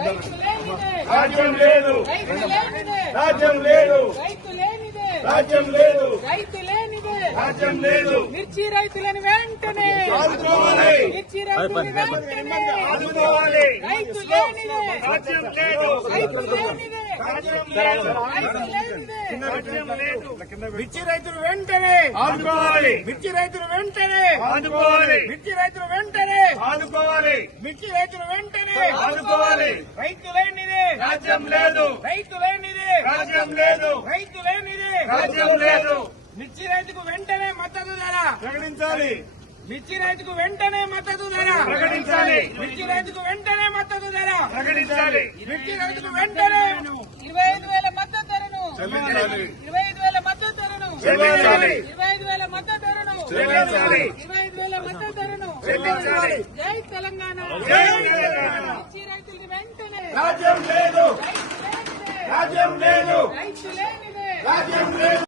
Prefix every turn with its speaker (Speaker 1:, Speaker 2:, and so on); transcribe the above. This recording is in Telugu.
Speaker 1: రాజ్యం లేదు. రాజ్యం లేదు. రాజ్యం లేదు. రాజ్యం లేదు.
Speaker 2: మిర్చి రైతులను వెంటనే.
Speaker 1: ఆదుకోవాలి.
Speaker 2: మిర్చి రైతులను వెంటనే.
Speaker 1: ఆదుకోవాలి.
Speaker 2: రైతు లేనిదే.
Speaker 1: రాజ్యం లేదు.
Speaker 2: రైతు లేనిదే.
Speaker 3: మిర్చి రైతులు వెంటనే.
Speaker 1: ఆదుకోవాలి.
Speaker 3: మిర్చి రైతులు వెంటనే.
Speaker 1: ఆదుకోవాలి.
Speaker 3: మిర్చి రైతులు వెంటనే. మిర్చి రైతులు వెంటనే
Speaker 1: ఆదుకోవాలి.
Speaker 3: రైతు లేనిదే.
Speaker 1: రాజ్యం లేదు.
Speaker 3: రైతు లేనిదే.
Speaker 1: రాజ్యం లేదు.
Speaker 3: రైతు లేనిదే.
Speaker 1: రాజ్యం లేదు.
Speaker 3: మిర్చి రైతుకు వెంటనే మద్దతు ధర.
Speaker 1: ప్రకటించాలి.
Speaker 3: మిర్చి రైతుకు వెంటనే మద్దతు ధర.
Speaker 1: ప్రకటించాలి.
Speaker 3: మిర్చి రైతుకు వెంటనే మద్దతు ధర.
Speaker 1: ప్రకటించాలి.
Speaker 3: మిర్చి రైతుకు వెంటనే
Speaker 2: ఇరవై ఐదు వేల మద్దతు ధరను. ఇరవై ఐదు వేల మద్దతు ధరను. ఇరవై ఐదు వేల మద్దతు ధరను
Speaker 1: చెల్లించాలి
Speaker 2: ఇరవై ఐదు వేల మద్దతు ధరను
Speaker 1: చెల్లించాలి
Speaker 2: జై తెలంగాణ.
Speaker 1: జై తెలంగాణ.
Speaker 2: మిర్చి రైతులు వెంటనే.
Speaker 1: రాజ్యం లేదు. రాజ్యం లేదు.
Speaker 2: రైతు లేనిదే
Speaker 1: రాజ్యం లేదు.